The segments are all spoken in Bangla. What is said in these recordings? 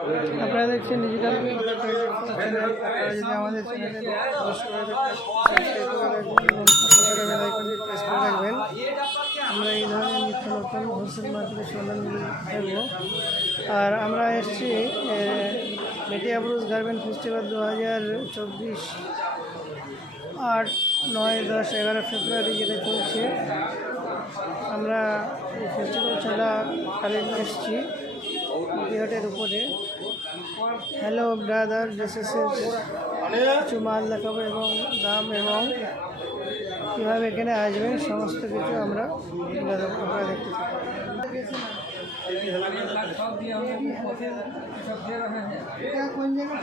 আপনারা দেখছেন ডিজিটাল রাখবেন আমরা এই ধরনের নিত্য নতুন হোলসেল মার্কেটের সন্ধান থাকব আর আমরা এসেছি মেটিয়াবরুজ গার্মেন্ট ফেস্টিভ্যাল দু হাজার চব্বিশ আট নয় দশ এগারো ফেব্রুয়ারি যেটা চলছে। আমরা এই ফেস্টিভ্যাল ছাড়া চলাকালীন এসেছি। বিহাটের উপরে। হ্যালো ব্রাদার ড্রেসেসের কিছু মাল দেখাবো এবং দাম এবং কীভাবে এখানে আসবেন সমস্ত কিছু আমরা আপনারা দেখতে। কোন জায়গা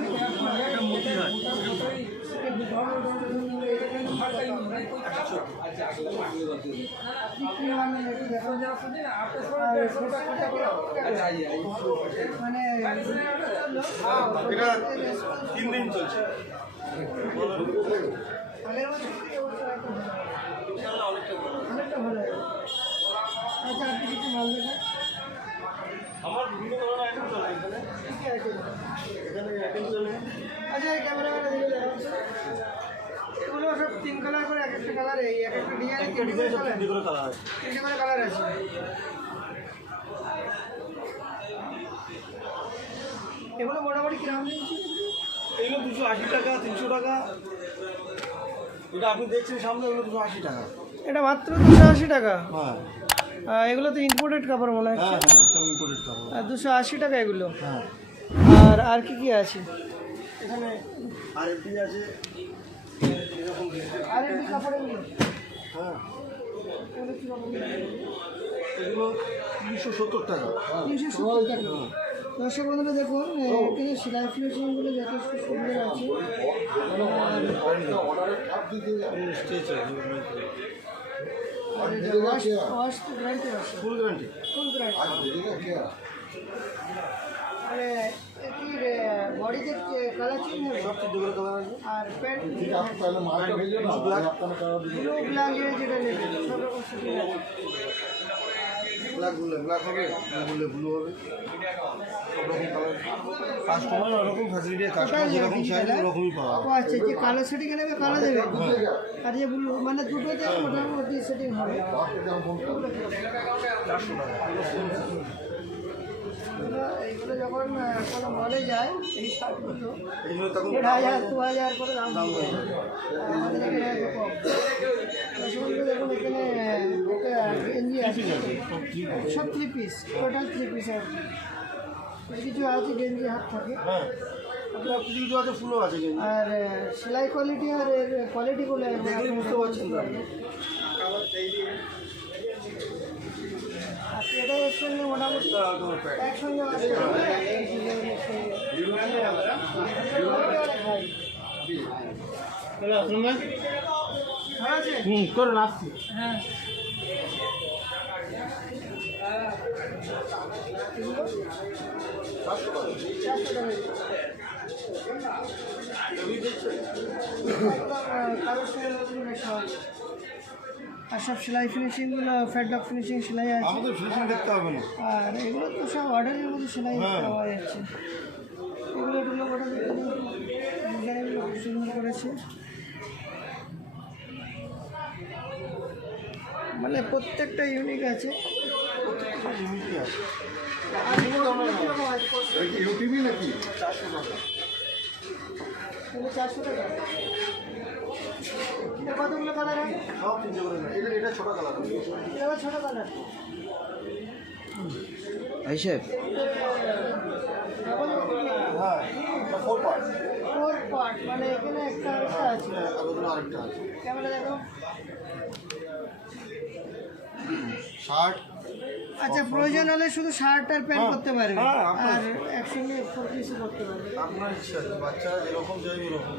এটা তিন দিন চলছে। অনেকটা ভালো আচ্ছা আপনি কিছু মাল দেখান আমার বিভিন্ন ধরনের আইটেম চলে এখানে এখানে আইটেম চলে আচ্ছা এই ক্যামেরাম্যানে দেখে সব তিন কালার করে এক একটা কালার এই এক একটা ডিজাইনে তিনটে করে কালার তিনটে করে কালার আছে। তিনটে করে কালার আছে। এগুলো মোটামুটি কীরকম দিচ্ছি এগুলো দুশো আশি টাকা তিনশো টাকা। এটা আপনি দেখছেন সামনে এগুলো দুশো আশি টাকা। এটা মাত্র দুশো আশি টাকা? হ্যাঁ। এগুলো তো ইম্পোর্টেড কাপড় মনে হচ্ছে হ্যাঁ হ্যাঁ সব ইম্পোর্টেড কাপড়। আর দুশো আশি টাকা এগুলো। হ্যাঁ। আর আর কি কি আছে? এখানে আর আছে। এরকম আর এমনি কাপড় এগুলো হ্যাঁ। এগুলো তিনশো সত্তর টাকা। তিনশো সত্তর টাকা। দর্শক বন্ধুরা দেখুন এখানে সেলাই ফিনিশিংগুলো যথেষ্ট সুন্দর আছে। ফুল গ্যারান্টি ফুল গ্যারান্টি বডিতে কালার চেঞ্জ হবে সব তিনটে করে কালার আছে আর প্যান্ট ব্ল্যাক ব্লু ব্ল্যাক যেটা নেবে সব রকম শুটিং আছে ব্ল্যাক বললে ব্ল্যাক হবে ব্লু ব্লু হবে সব রকম কালার কাস্টমার ওরকম ফ্যাসিলিটি কাস্টমার যেরকম চাইবে ওরকমই পাওয়া ও আচ্ছা যে কালো সেটিং নেবে কালো দেবে। আর যে ব্লু মানে দুটোতে মোটামুটি সেটিং হবে। টাকা এগুলো এইগুলো যখন কোনো মলে যায় এই শার্টগুলো দেড় হাজার দু হাজার করে দাম আমাদের এখানে দেখুন এখানে একটা গেঞ্জি আছে। সব three piece total three piece আর কিছু আছে গেঞ্জি হাত থাকে। হ্যাঁ। আর সেলাই কোয়ালিটি আর এর কোয়ালিটিগুলো বুঝতে পারছেন এটা এর সঙ্গে মোটামুটি একসঙ্গে? হুম করুন আসছি হ্যাঁ কারোর সঙ্গে। আর সব সেলাই ফিনিশিংগুলো ফ্যাডলক ফিনিশিং সেলাই আছে। আমাদের ফিনিশিং দেখতে হবে না। আর এগুলো তো সব অর্ডারের মধ্যে সেলাই হ্যাঁ। পাওয়া যাচ্ছে। এগুলো টুলো অর্ডার ডিজাইনগুলো খুব সুন্দর করেছে। মানে প্রত্যেকটা ইউনিক আছে। আর এগুলো আছে? ইউটিউবই নাকি চারশো টাকা এগুলো চারশো টাকা। এটা কতগুলো কালার হয়? সব তিনটে করে এটা এটা ছোটো কালার এটা আবার ছোটো কালার এই সাহেব। হ্যাঁ ফোর পার্ট ফোর পার্ট মানে এখানে একটা আরেকটা আছে। আরেকটা আছে। ক্যামেরা দেখো। শার্ট আচ্ছা প্রয়োজন হলে শুধু শার্ট আর প্যান্ট করতে পারবে। হ্যাঁ, আর একসঙ্গে পিসও করতে পারবে। আপনার ইচ্ছা বাচ্চারা যেরকম চাইবে এরকম।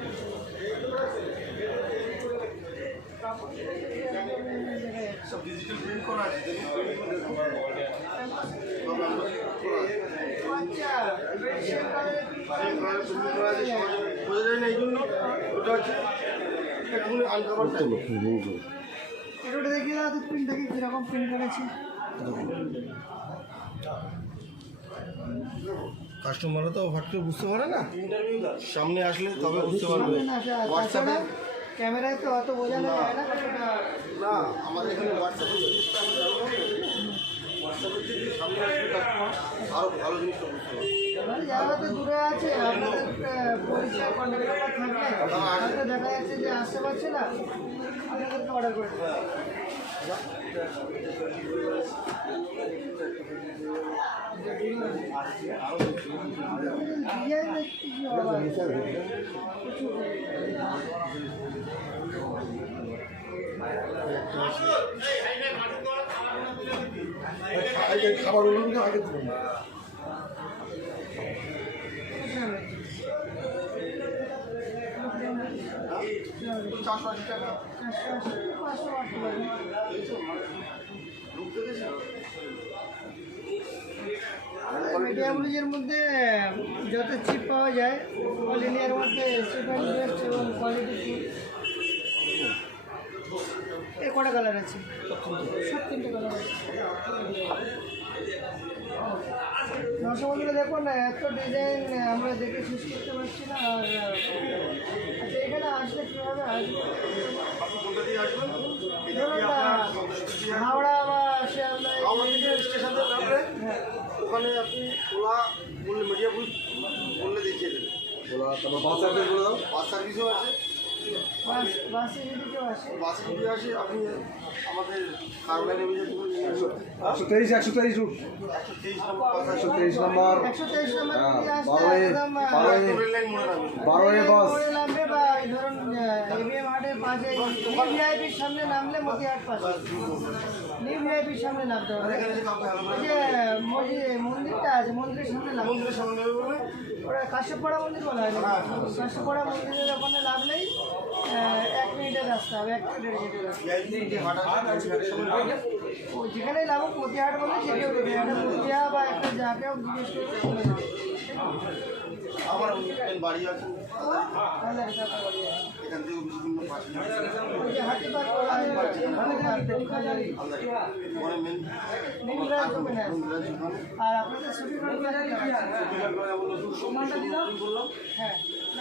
সব ডিজিটাল প্রিন্ট করা আছে বোঝা যায় না এই জন্য? ওটা হচ্ছে আনকাভার তো প্রিন্ট দেখি কীরকম প্রিন্ট করেছে। কাস্টমাররা তো হট করে বুঝতে পারে না। সামনে আসলে তবে বুঝতে পারবে। হোয়াটসঅ্যাপে ক্যামেরায় তো অত বোঝানো যায় না না। আমাদের এখানে হোয়াটসঅ্যাপে ভালো জিনিসটা বুঝতে পারবে। যারা হয়তো দূরে আছে আপনাদের আহ, কন্ট্যাক্ট থাকলে দেখা যাচ্ছে যে আসতে পারছে না আপনাদেরকে অর্ডার করে দেবে খাবার আগে দেবেন চারশো আশি টাকা। চারশো আশি, পাঁচশো আশি লাগে। মিডিয়া ব্লুজের মধ্যে যত চিপ পাওয়া যায় অল ইন্ডিয়ার মধ্যে চিপ অ্যান্ড বেস্ট এবং কোয়ালিটি চিপ এর কটা কালার আছে? সব তিনটে কালার আছে। দর্শক বন্ধুরা দেখুন এত ডিজাইন আমরা দেখে শেষ করতে পারছি না আর আচ্ছা এখানে আসলে কীভাবে আসবে? আপনি হাওড়া থেকে স্টেশন থেকে নামলে ওখানে আপনি ওলা বললে মিডিয়া বুঝ বললে দেখিয়ে দেবেন ওলা তারপর বাস সার্ভিস বলে দাও। বাস সার্ভিসও আছে। বাস বাসে যদি কেউ আসে। বাসে যদি আসে আপনি আমাদের কারলাইনে একশো তেইশ একশো তেইশ রুট। একশো তেইশ নম্বর বাস। মনে সামনে নামলে মতিহাট পাশে। নিউ ভিআইপির সামনে নামতে হবে। যে মন্দিরটা আছে মন্দিরের সামনে নামতে মন্দিরের সামনে ওরা কাশ্যপড়া মন্দির বলা হয়। না কাশ্যপড়া মন্দিরের ওখানে নামলেই এক মিনিটের রাস্তা হবে এক মিনিটের যেতে রাস্তা ভিআইপি যে হাট আছে হাটের সামনে নেবে। ও মতিহাট বলে সেটাও দেবে একটা মতিয়া বা একটা যাকেও জিজ্ঞেস আমার বাড়ি আছে। এখান থেকে করা আর আপনাদের? হ্যাঁ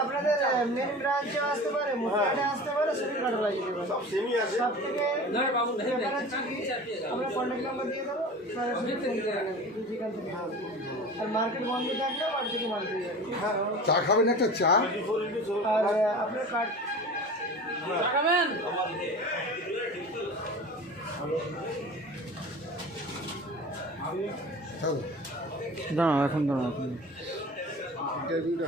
আপনাদের মেন ব্রাঞ্চে আসতে পারে মুখে আসতে পারে ছবি কার্ড সব সেমই আছে। সব থেকে ব্যাপার হচ্ছে কি, আমরা কন্ট্যাক্ট নাম্বার দিয়ে দেবো সরাসরি ফোন করে নেবেন যেখান থেকে আর মার্কেট বন্ধ থাকলে বাড়ি থেকে মাল পেয়ে যাবে চা খাবেন একটা চা? আর আহ, আপনার কার্ড চলো না এখন দাঁড়া এখন। ইন্টারভিউটা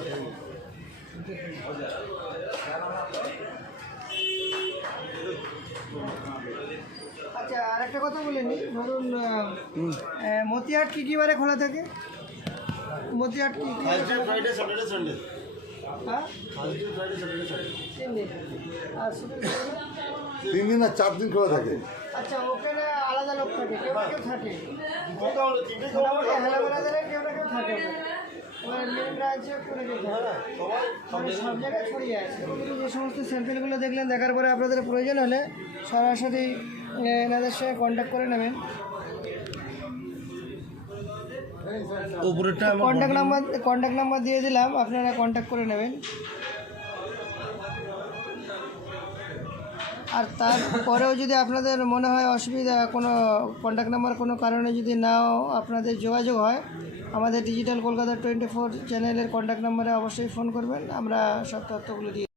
আচ্ছা আর একটা কথা বলে নি। ধরুন মতিহাট কী কী বারে খোলা থাকে? মতিহাট কী ফ্রাইডে স্যাটারডে সানডে হ্যাঁ? তিন দিন আর চার দিন খোলা থাকে। আচ্ছা ওখানে আলাদা লোক থাকে কেউ কেউ থাকে। কেউ থাকে। মেন সব জায়গায় ছড়িয়ে আছে। যে সমস্ত স্যাম্পেলগুলো দেখলেন দেখার পরে আপনাদের প্রয়োজন হলে সরাসরি এনাদের সঙ্গে কন্ট্যাক্ট করে নেবেন। কন্ট্যাক্ট নাম্বার কন্ট্যাক্ট নাম্বার দিয়ে দিলাম আপনারা কন্ট্যাক্ট করে নেবেন। আর তারপরেও যদি আপনাদের মনে হয় অসুবিধা, কোনো কন্ট্যাক্ট নাম্বার কোনো কারণে যদি নাও আপনাদের যোগাযোগ হয়, আমাদের ডিজিটাল কলকাতা টোয়েন্টি ফোর চ্যানেলের কন্ট্যাক্ট নাম্বারে অবশ্যই ফোন করবেন, আমরা সব তথ্যগুলো দিয়ে